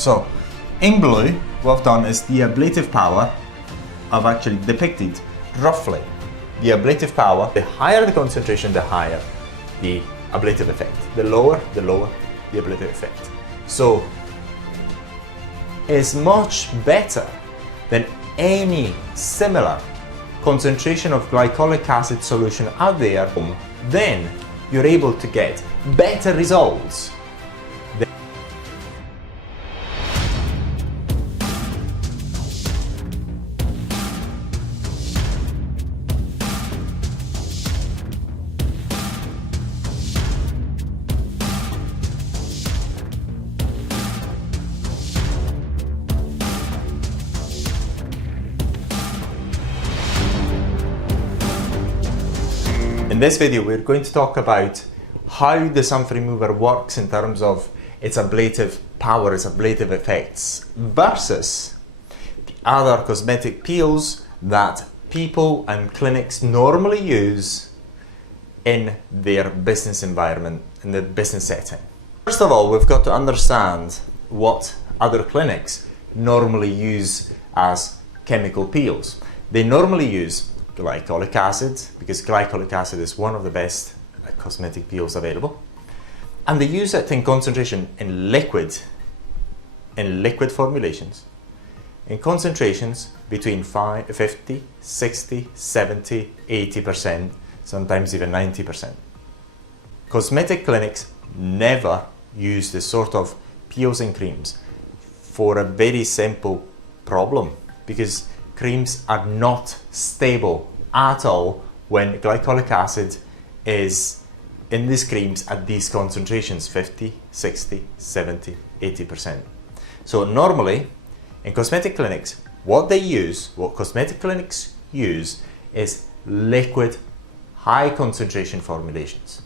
So in blue, what I've done is the ablative power. I've actually depicted roughly the ablative power. The higher the concentration, the higher the ablative effect. The lower the ablative effect. So it's much better than any similar concentration of glycolic acid solution out there. Then you're able to get better results. In this video, we're going to talk about how the Xanthremoer works in terms of its ablative power, its ablative effects, versus the other cosmetic peels that people and clinics normally use in their business environment, in the business setting. First of all, we've got to understand what other clinics normally use as chemical peels. They normally use glycolic acid, because glycolic acid is one of the best cosmetic peels available, and they use it in concentration in liquid formulations, in concentrations between 50, 60, 70, 80%, sometimes even 90%. Cosmetic clinics never use this sort of peels and creams for a very simple problem, because creams are not stable at all when glycolic acid is in these creams at these concentrations, 50, 60, 70, 80%. So normally in cosmetic clinics, what cosmetic clinics use is liquid high concentration formulations.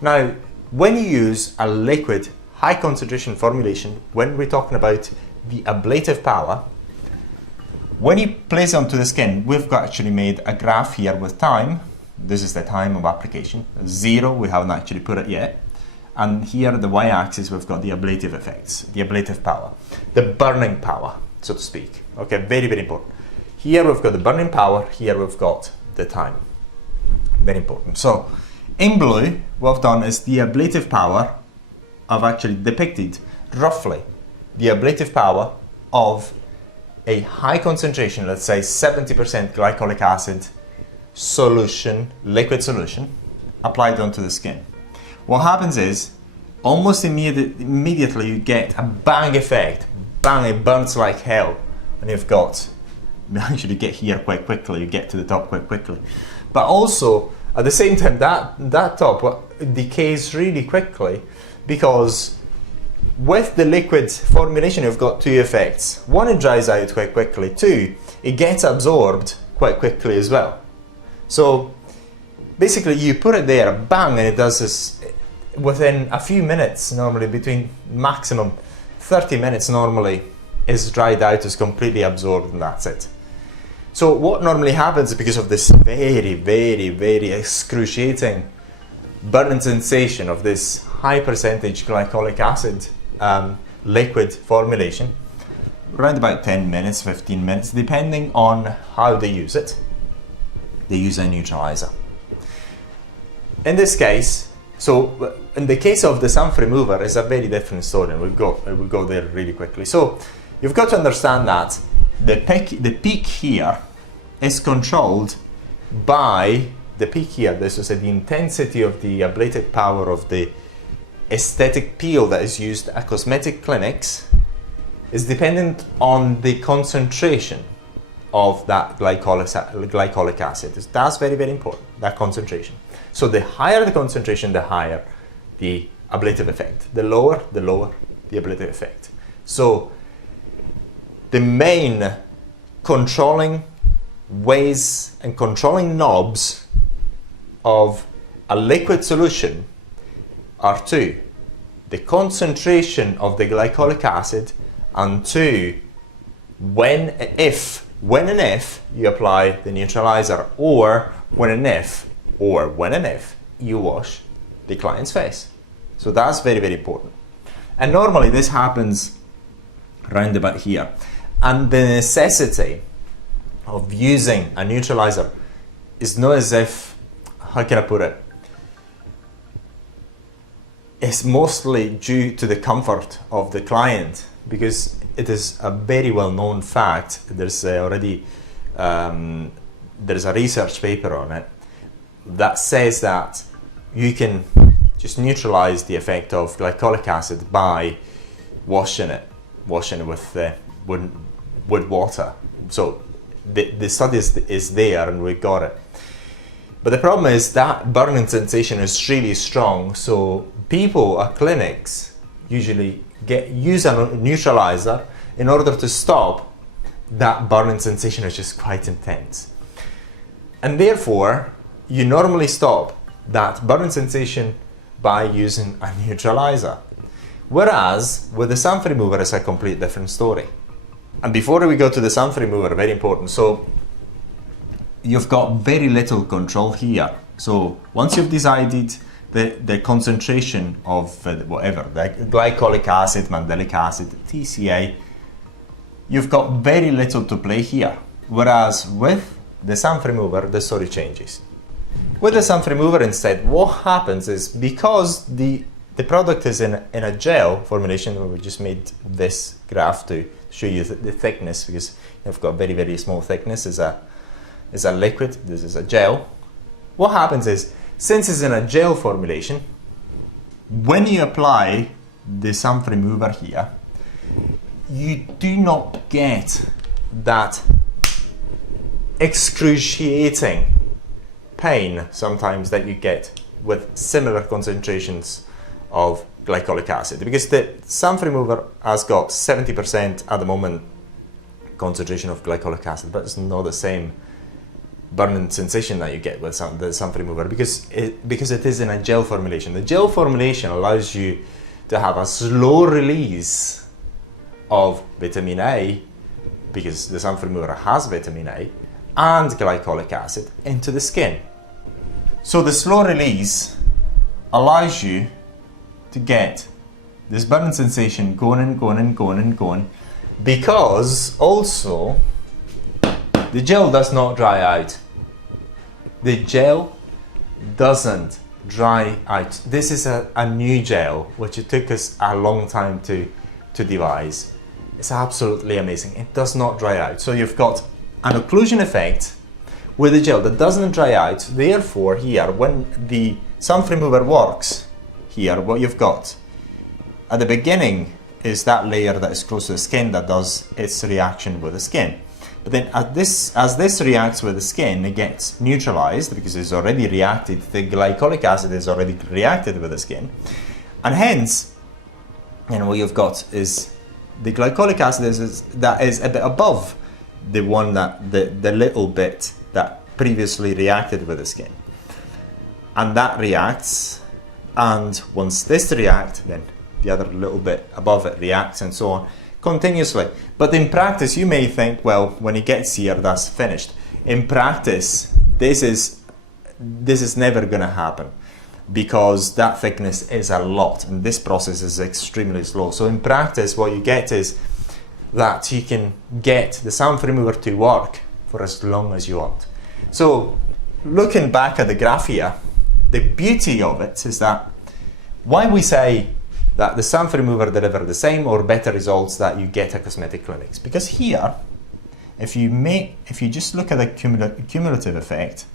Now, when you use a liquid high concentration formulation, when we're talking about the ablative power, when you place it onto the skin, we've actually made a graph here with time. This is the time of application. 0, we haven't actually put it yet. And here the y-axis, we've got the ablative effects, the ablative power, the burning power, so to speak. Okay, very, very important. Here we've got the burning power, here we've got the time. Very important. So in blue, what I've done is the ablative power. I've actually depicted roughly the ablative power of a high concentration, let's say 70% glycolic acid solution, liquid solution, applied onto the skin. What happens is, almost immediately you get a bang effect. Bang, it burns like hell. And you actually get here quite quickly, you get to the top quite quickly. But also, at the same time, that top decays really quickly, because with the liquid formulation, you've got two effects. One, it dries out quite quickly. Two, it gets absorbed quite quickly as well. So basically you put it there, bang, and it does this within a few minutes, normally between maximum 30 minutes normally, is dried out, is completely absorbed, and that's it. So what normally happens, because of this very, very, very excruciating burning sensation of this high percentage glycolic acid liquid formulation, around about 10 minutes, 15 minutes, depending on how they use it, they use a neutralizer. In this case, so in the case of the Xanthremoer, it's a very different story, and we'll go there really quickly. So you've got to understand that the peak here is controlled by the peak here. This is the intensity of the ablative power of the aesthetic peel that is used at cosmetic clinics is dependent on the concentration of that glycolic acid. That's very, very important, that concentration. So the higher the concentration, the higher the ablative effect. The lower the ablative effect. So the main controlling ways and controlling knobs of a liquid solution are two: the concentration of the glycolic acid, and two, when and if you apply the neutralizer, or when and if you wash the client's face. So that's very, very important. And normally this happens round about here. And the necessity of using a neutralizer is not as if, how can I put it? It's mostly due to the comfort of the client, because it is a very well-known fact. There's already there's a research paper on it that says that you can just neutralize the effect of glycolic acid by washing it with with water. So the study is there, and we got it. But the problem is that burning sensation is really strong, so people at clinics usually use a neutralizer in order to stop that burning sensation, which is quite intense. And therefore, you normally stop that burning sensation by using a neutralizer. Whereas with the Xanthremoer, it's a complete different story. And before we go to the Xanthremoer, very important, so you've got very little control here. So once you've decided the concentration of whatever, the glycolic acid, mandelic acid, TCA, you've got very little to play here. Whereas with the Xanthremoer, the story changes. With the Xanthremoer instead, what happens is, because the product is in a gel formulation, we just made this graph to show you the thickness, because you've got very, very small thickness, is a liquid, this is a gel. What happens is, since it's in a gel formulation, when you apply the Xanthremoer here, you do not get that excruciating pain sometimes that you get with similar concentrations of glycolic acid, because the Xanthremoer has got 70% at the moment concentration of glycolic acid, but it's not the same burning sensation that you get with the Xanthremoer, because it is in a gel formulation. The gel formulation allows you to have a slow release of vitamin A, because the Xanthremoer has vitamin A and glycolic acid into the skin. So the slow release allows you to get this burning sensation going and going and going and going, because also the gel does not dry out. The gel doesn't dry out. This is a new gel, which it took us a long time to devise. It's absolutely amazing. It does not dry out. So you've got an occlusion effect with the gel that doesn't dry out. Therefore, here, when the Xanthremoer works, here, what you've got at the beginning is that layer that is close to the skin that does its reaction with the skin. But then as this reacts with the skin, it gets neutralized because it's already reacted. The glycolic acid is already reacted with the skin. And hence, what you've got is the glycolic acid that is a bit above the one that the little bit that previously reacted with the skin. And that reacts, and once this reacts, then the other little bit above it reacts, and so on, continuously. But in practice, you may think, well, when it gets here, that's finished. In practice, this is never going to happen, because that thickness is a lot, and this process is extremely slow. So in practice, what you get is that you can get the Xanthremoer to work for as long as you want. So looking back at the graph here, the beauty of it is that why we say that the Xanthremoer deliver the same or better results that you get at cosmetic clinics. Because here, if you just look at the cumulative effect,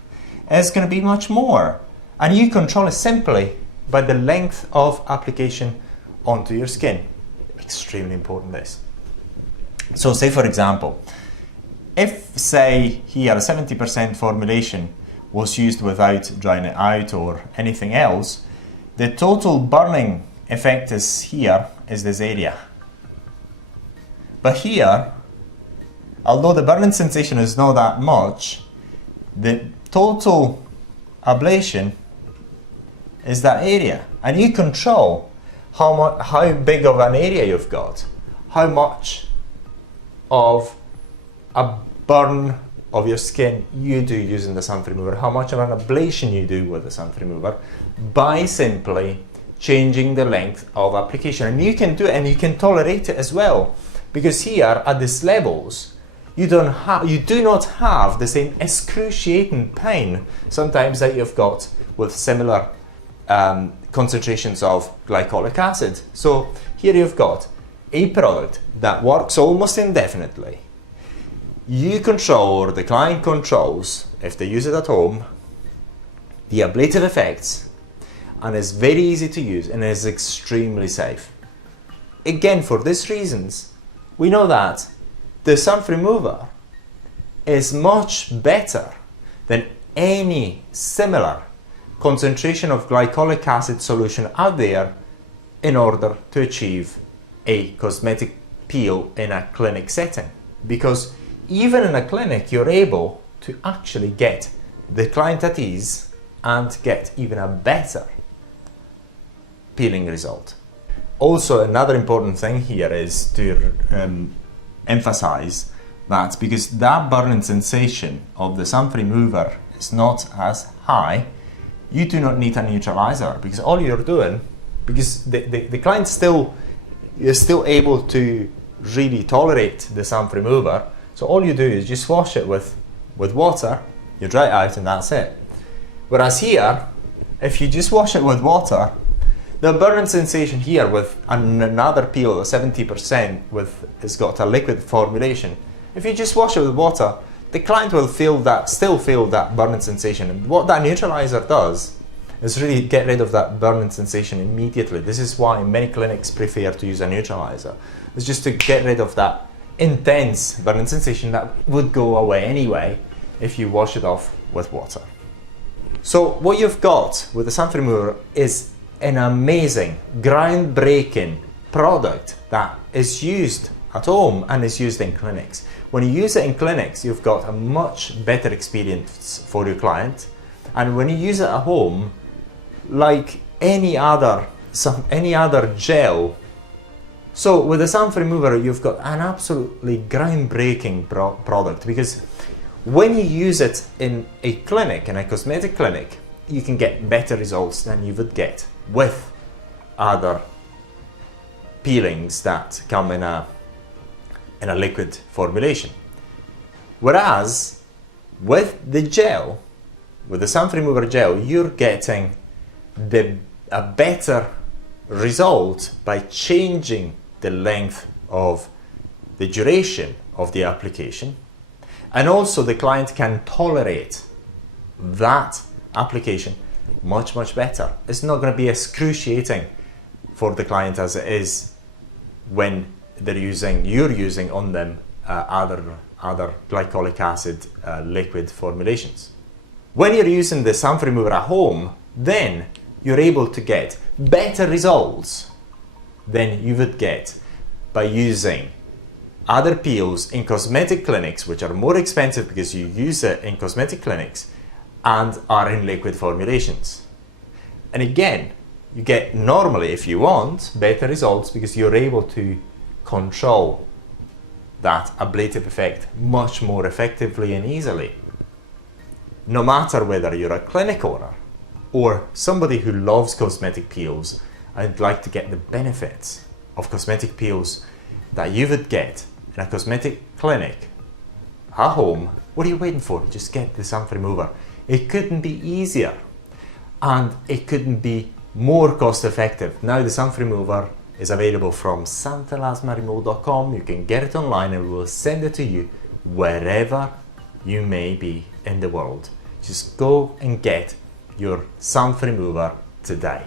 it's going to be much more. And you control it simply by the length of application onto your skin. Extremely important, this. So say, for example, if, say, here a 70% formulation was used without drying it out or anything else, the total burning effect is this area. But here, although the burning sensation is not that much, the total ablation is that area, and you control how big of an area you've got, how much of a burn of your skin you do using the Xanthremoer, how much of an ablation you do with the Xanthremoer, by simply changing the length of application. And you can do it, and you can tolerate it as well, because here at these levels you do not have the same excruciating pain sometimes that you've got with similar concentrations of glycolic acid. So here you've got a product that works almost indefinitely. You control, or the client controls, if they use it at home, the ablative effects, and is very easy to use and is extremely safe. Again, for these reasons, we know that the Xanthremoer is much better than any similar concentration of glycolic acid solution out there in order to achieve a cosmetic peel in a clinic setting. Because even in a clinic, you're able to actually get the client at ease and get even a better peeling result. Also, another important thing here is to emphasize that because that burning sensation of the Xanthremoer is not as high, you do not need a neutralizer, because all you're doing, because the client is still able to really tolerate the Xanthremoer, so all you do is just wash it with water, you dry it out, and that's it. Whereas here, if you just wash it with water, the burning sensation here with another peel of 70% it's got a liquid formulation. If you just wash it with water, the client will still feel that burning sensation. And what that neutralizer does is really get rid of that burning sensation immediately. This is why many clinics prefer to use a neutralizer. It's just to get rid of that intense burning sensation that would go away anyway if you wash it off with water. So what you've got with the Xanthremoer is an amazing, groundbreaking product that is used at home and is used in clinics. When you use it in clinics, you've got a much better experience for your client, and when you use it at home, like any other gel. So with the Xanthremoer, you've got an absolutely groundbreaking product, because when you use it in a clinic, in a cosmetic clinic, you can get better results than you would get with other peelings that come in a liquid formulation. Whereas with the gel, with the Xanthremoer gel, you're getting a better result by changing the length of the duration of the application, and also the client can tolerate that application much better. It's not going to be excruciating for the client as it is when you're using on them other glycolic acid liquid formulations. When you're using the Xanthremoer at home, then you're able to get better results than you would get by using other peels in cosmetic clinics, which are more expensive because you use it in cosmetic clinics and are in liquid formulations. And again, you get, normally, if you want, better results because you're able to control that ablative effect much more effectively and easily. No matter whether you're a clinic owner or somebody who loves cosmetic peels and would like to get the benefits of cosmetic peels that you would get in a cosmetic clinic at home, what are you waiting for? Just get the Xanthremoer. It couldn't be easier, and it couldn't be more cost effective. Now the Xanthremoer is available from xanthelasmaremold.com. You can get it online and we'll send it to you wherever you may be in the world. Just go and get your Xanthremoer today.